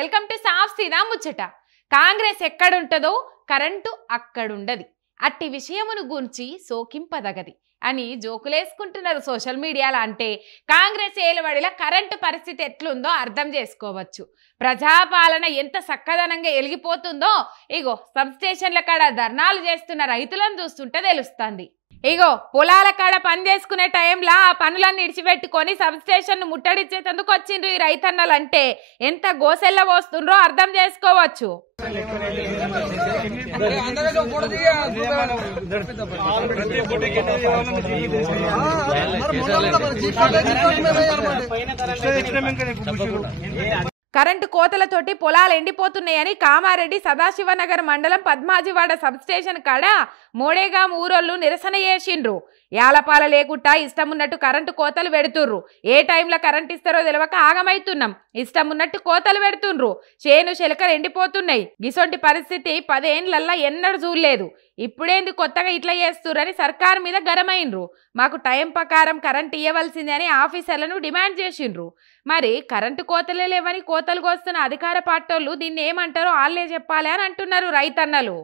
Welcome to సాఫ్ సీదా ముచ్చట. కాంగ్రెస్ ఎక్కడుంటదో కరెంటు అక్కడుండది, అట్టి విషయమును గురించి సోకింపదగది అని జోకులేసుకుంటున్నారు సోషల్ మీడియాలో. అంటే కాంగ్రెస్ ఏలుబడిలో కరెంటు పరిస్థితి ఎట్లుందో అర్థం చేసుకోవచ్చు. ప్రజాపాలన ఎంత చక్కదనంగా ఎలిగిపోతుందో ఇగో సబ్స్టేషన్ల కాడ ధర్నాలు చేస్తున్న రైతులను చూస్తుంటే తెలుస్తుంది. ఇగో పొలాల కాడ పని చేసుకునే టైంలో ఆ పనులన్నీ ఇడిచిపెట్టుకొని సబ్స్టేషన్ ముట్టడిచ్చేందుకు వచ్చిండ్రు ఈ రైతన్నలు. అంటే ఎంత గోసెల్ల పోస్తుండ్రో అర్థం చేసుకోవచ్చు. కరెంటు కోతలతోటి పొలాలు ఎండిపోతున్నాయని కామారెడ్డి సదాశివనగర్ మండలం పద్మాజివాడ సబ్స్టేషన్ కాడ మోడేగాం ఊరోళ్ళు నిరసన చేసిండ్రు. యాలపాల లేకుండా ఇష్టమున్నట్టు కరెంటు కోతలు పెడుతుర్రు. ఏ టైంలో కరెంట్ ఇస్తారో తెలియక ఆగమైతున్నాం. ఇష్టమున్నట్టు కోతలు పెడుతుండ్రు. చేను శిలకలు ఎండిపోతున్నాయి. గిసొంటి పరిస్థితి 10 ఏళ్లల్లా ఎన్నడూ చూడలేదు. ఇప్పుడేంది కొత్తగా ఇట్లా చేస్తుర్రని సర్కారు మీద గరమైండ్రు. మాకు టైం ప్రకారం కరెంట్ ఇవ్వవలసింది అని ఆఫీసర్లను డిమాండ్ చేసిండ్రు. మరి కరెంటు కోతలే లేవని కోతలు కోస్తున్న అధికార పార్టీలు దీన్ని ఏమంటారో వాళ్ళే చెప్పాలి అని అంటున్నారు రైతన్నలు.